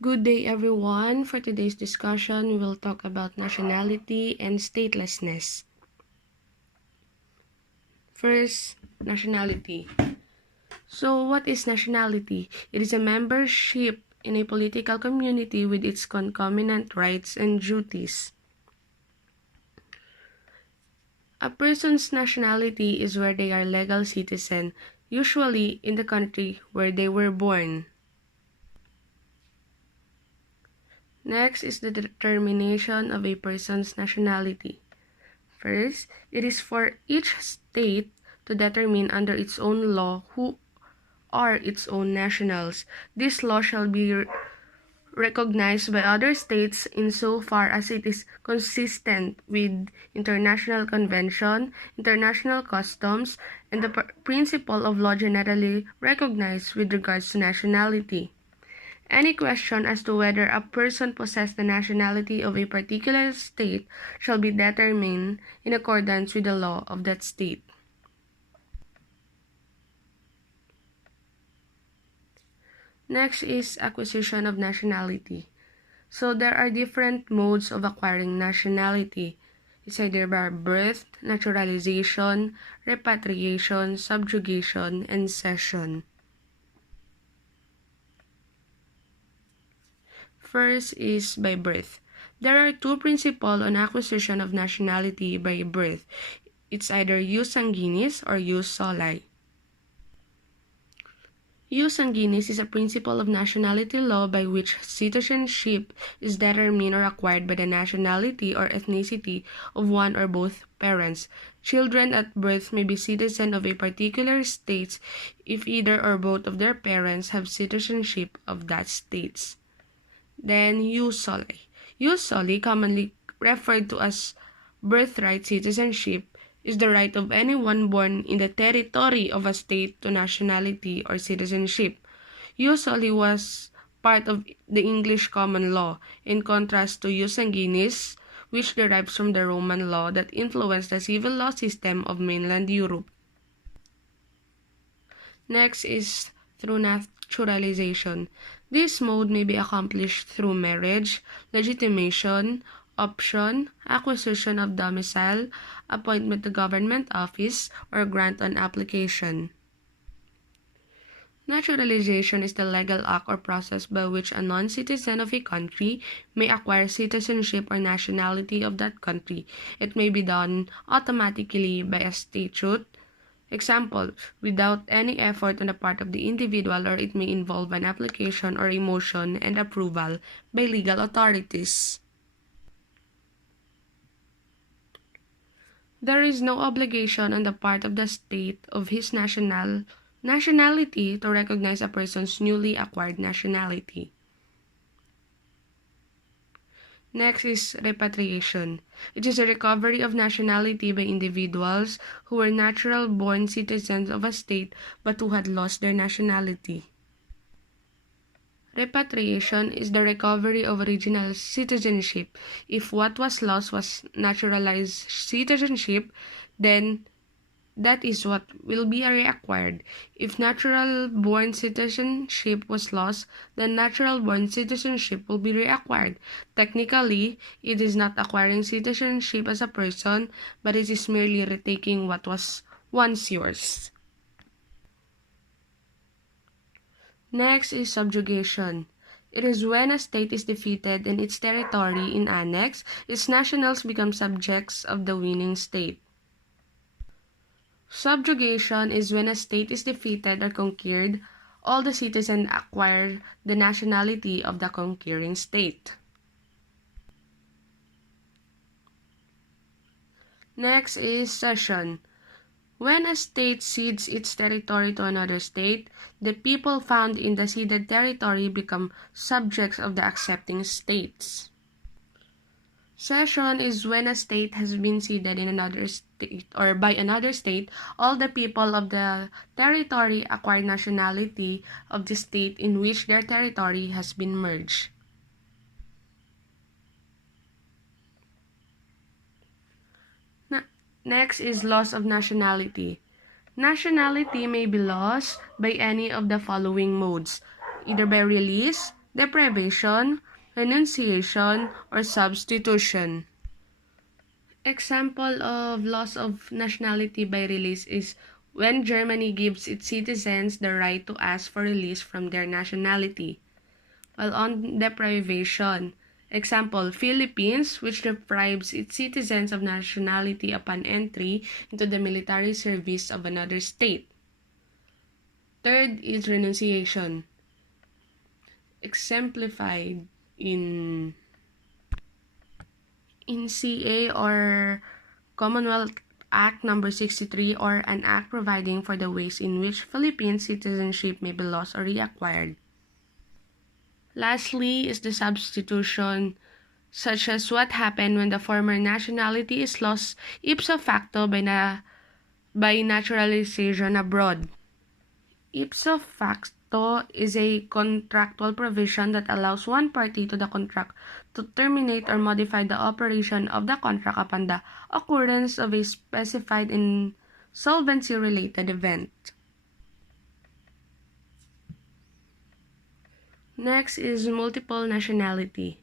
Good day, everyone. For today's discussion, we will talk about nationality and statelessness. First, nationality. So, what is nationality? It is a membership in a political community with its concomitant rights and duties. A person's nationality is where they are legal citizen, usually in the country where they were born. Next is the determination of a person's nationality. First, it is for each state to determine under its own law who are its own nationals. This law shall be recognized by other states insofar as it is consistent with international convention, international customs, and the principle of law generally recognized with regards to nationality. Any question as to whether a person possesses the nationality of a particular state shall be determined in accordance with the law of that state. Next is acquisition of nationality. So there are different modes of acquiring nationality. It's either by birth, naturalization, repatriation, subjugation, and cession. First is by birth. There are two principles on acquisition of nationality by birth. It's either jus sanguinis or jus soli. Jus sanguinis is a principle of nationality law by which citizenship is determined or acquired by the nationality or ethnicity of one or both parents. Children at birth may be citizens of a particular state if either or both of their parents have citizenship of that state. Then, jus soli. Jus soli, commonly referred to as birthright citizenship, is the right of anyone born in the territory of a state to nationality or citizenship. Jus soli was part of the English common law, in contrast to jus sanguinis, which derives from the Roman law that influenced the civil law system of mainland Europe. Next is through naturalization. This mode may be accomplished through marriage, legitimation, option, acquisition of domicile, appointment to government office, or grant on application. Naturalization is the legal act or process by which a non-citizen of a country may acquire citizenship or nationality of that country. It may be done automatically by a statute, example, without any effort on the part of the individual, or it may involve an application or a motion and approval by legal authorities. There is no obligation on the part of the state of his nationality to recognize a person's newly acquired nationality. Next is repatriation. It is a recovery of nationality by individuals who were natural-born citizens of a state but who had lost their nationality. Repatriation is the recovery of original citizenship. If what was lost was naturalized citizenship, then that is what will be reacquired. If natural-born citizenship was lost, then natural-born citizenship will be reacquired. Technically, it is not acquiring citizenship as a person, but it is merely retaking what was once yours. Next is subjugation. It is when a state is defeated and its territory is annexed, its nationals become subjects of the winning state. Subjugation is when a state is defeated or conquered, all the citizens acquire the nationality of the conquering state. Next is cession. When a state cedes its territory to another state, the people found in the ceded territory become subjects of the accepting states. Cession is when a state has been ceded in another state or by another state, all the people of the territory acquire nationality of the state in which their territory has been merged. Next is loss of nationality. Nationality may be lost by any of the following modes, either by release, deprivation, renunciation, or substitution. Example of loss of nationality by release is when Germany gives its citizens the right to ask for release from their nationality. While on deprivation, example, Philippines, which deprives its citizens of nationality upon entry into the military service of another state. Third is renunciation, exemplified in CA or Commonwealth Act number 63, or an act providing for the ways in which Philippine citizenship may be lost or reacquired. Lastly is the substitution, such as what happened when the former nationality is lost ipso facto by naturalization abroad. Ipso facto is a contractual provision that allows one party to the contract to terminate or modify the operation of the contract upon the occurrence of a specified insolvency-related event. Next is multiple nationality.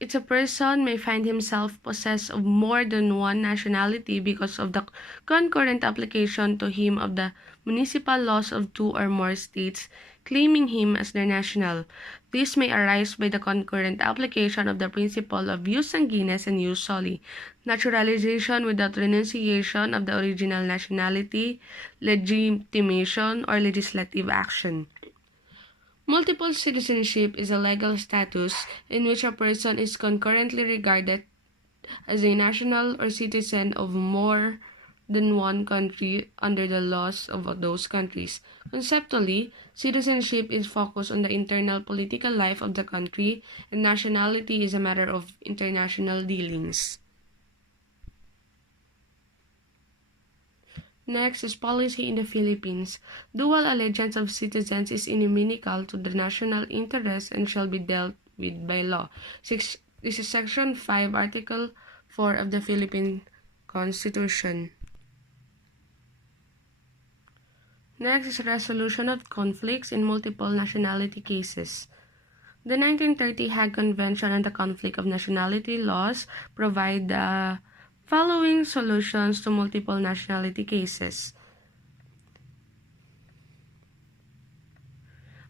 It's a person may find himself possessed of more than one nationality because of the concurrent application to him of the municipal laws of two or more states claiming him as their national. This may arise by the concurrent application of the principle of jus sanguinis and jus soli, naturalization without renunciation of the original nationality, legitimation, or legislative action. Multiple citizenship is a legal status in which a person is concurrently regarded as a national or citizen of more than one country under the laws of those countries. Conceptually, citizenship is focused on the internal political life of the country, and nationality is a matter of international dealings. Next is policy in the Philippines. Dual allegiance of citizens is inimical to the national interest and shall be dealt with by law. This is Section 5, Article 4 of the Philippine Constitution. Next is resolution of conflicts in multiple nationality cases. The 1930 Hague Convention on the Conflict of Nationality laws provide the following solutions to multiple nationality cases.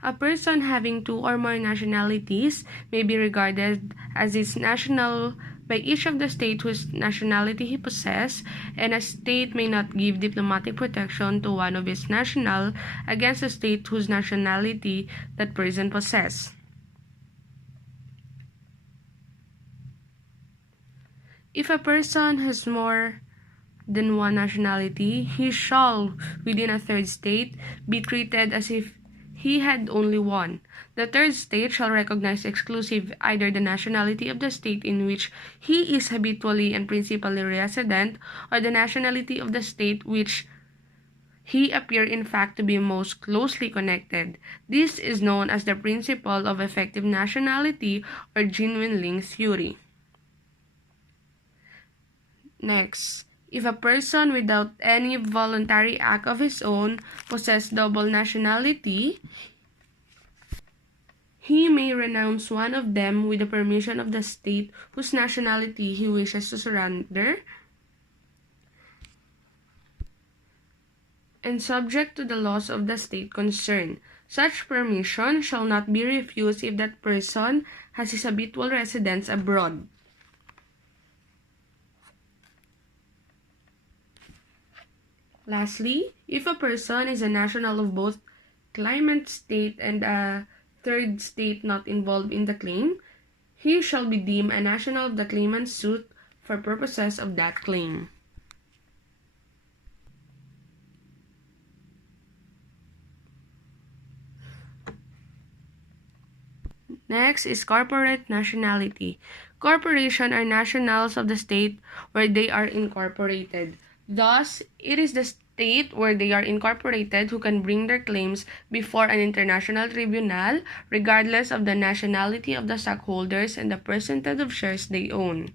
A person having two or more nationalities may be regarded as its national by each of the states whose nationality he possesses, and a state may not give diplomatic protection to one of its national against a state whose nationality that person possesses. If a person has more than one nationality, he shall, within a third state, be treated as if he had only one. The third state shall recognize exclusive either the nationality of the state in which he is habitually and principally resident, or the nationality of the state which he appear in fact to be most closely connected. This is known as the principle of effective nationality or genuine link theory. Next, if a person without any voluntary act of his own possesses double nationality, he may renounce one of them with the permission of the state whose nationality he wishes to surrender, and subject to the laws of the state concerned. Such permission shall not be refused if that person has his habitual residence abroad. Lastly, if a person is a national of both claimant state and a third state not involved in the claim, he shall be deemed a national of the claimant's suit for purposes of that claim. Next is corporate nationality. Corporations are nationals of the state where they are incorporated. Thus, it is the state where they are incorporated who can bring their claims before an international tribunal, regardless of the nationality of the stockholders and the percentage of shares they own.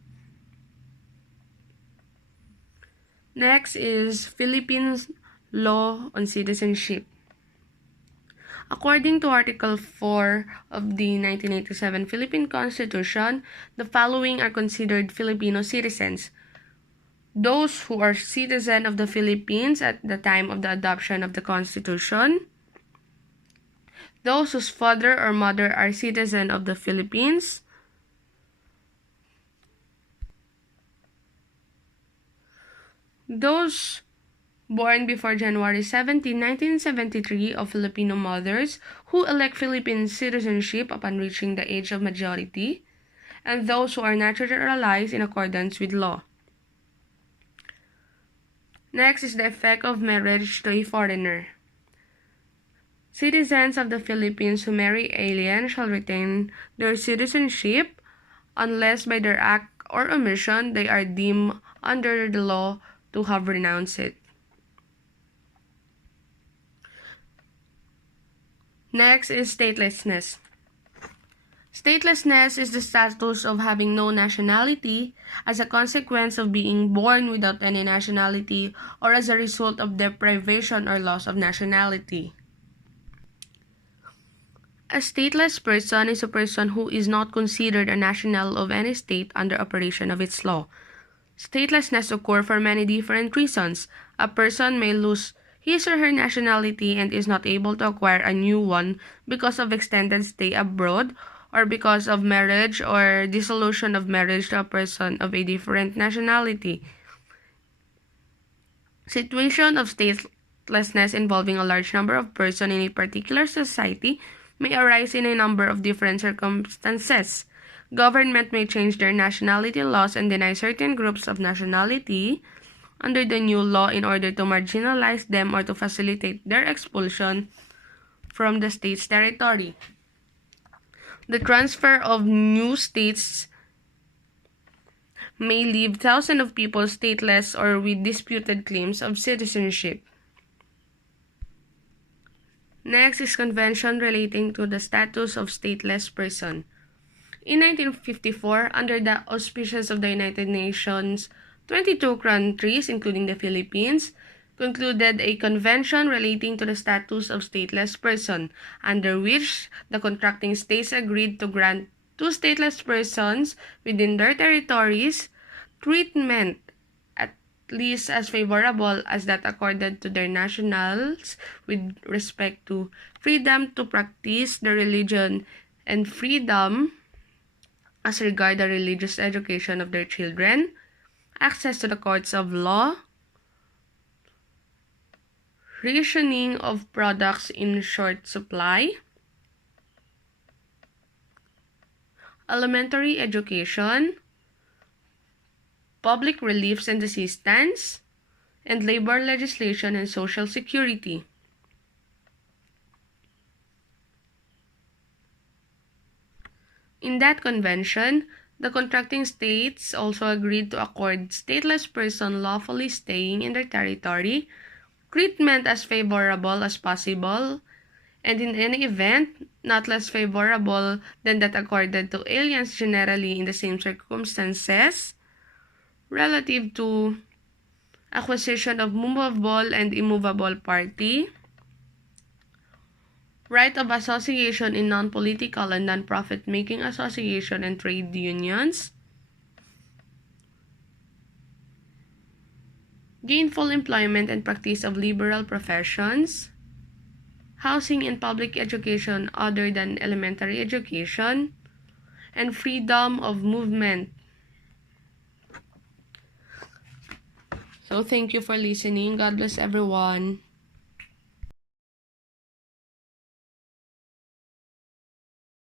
Next is Philippines law on citizenship. According to Article 4 of the 1987 Philippine Constitution, the following are considered Filipino citizens: those who are citizens of the Philippines at the time of the adoption of the Constitution, those whose father or mother are citizens of the Philippines, those born before January 17, 1973 of Filipino mothers who elect Philippine citizenship upon reaching the age of majority, and those who are naturalized in accordance with law. Next is the effect of marriage to a foreigner. Citizens of the Philippines who marry aliens shall retain their citizenship unless by their act or omission they are deemed under the law to have renounced it. Next is statelessness. Statelessness is the status of having no nationality as a consequence of being born without any nationality or as a result of deprivation or loss of nationality. A stateless person is a person who is not considered a national of any state under operation of its law. Statelessness occurs for many different reasons. A person may lose his or her nationality and is not able to acquire a new one because of extended stay abroad or because of marriage or dissolution of marriage to a person of a different nationality. Situation of statelessness involving a large number of persons in a particular society may arise in a number of different circumstances. Government may change their nationality laws and deny certain groups of nationality under the new law in order to marginalize them or to facilitate their expulsion from the state's territory. The transfer of new states may leave thousands of people stateless or with disputed claims of citizenship. Next is Convention relating to the status of stateless person. In 1954, under the auspices of the United Nations, 22 countries, including the Philippines, concluded a convention relating to the status of stateless person, under which the contracting states agreed to grant to stateless persons within their territories treatment at least as favorable as that accorded to their nationals with respect to freedom to practice their religion and freedom as regard the religious education of their children, access to the courts of law, rationing of products in short supply, elementary education, public reliefs and assistance, and labor legislation and social security. In that convention, the contracting states also agreed to accord stateless persons lawfully staying in their territory treatment as favorable as possible, and in any event, not less favorable than that accorded to aliens generally in the same circumstances, relative to acquisition of movable and immovable property, right of association in non-political and non-profit-making association and trade unions, gainful employment and practice of liberal professions, housing and public education other than elementary education, and freedom of movement. So thank you for listening. God bless everyone.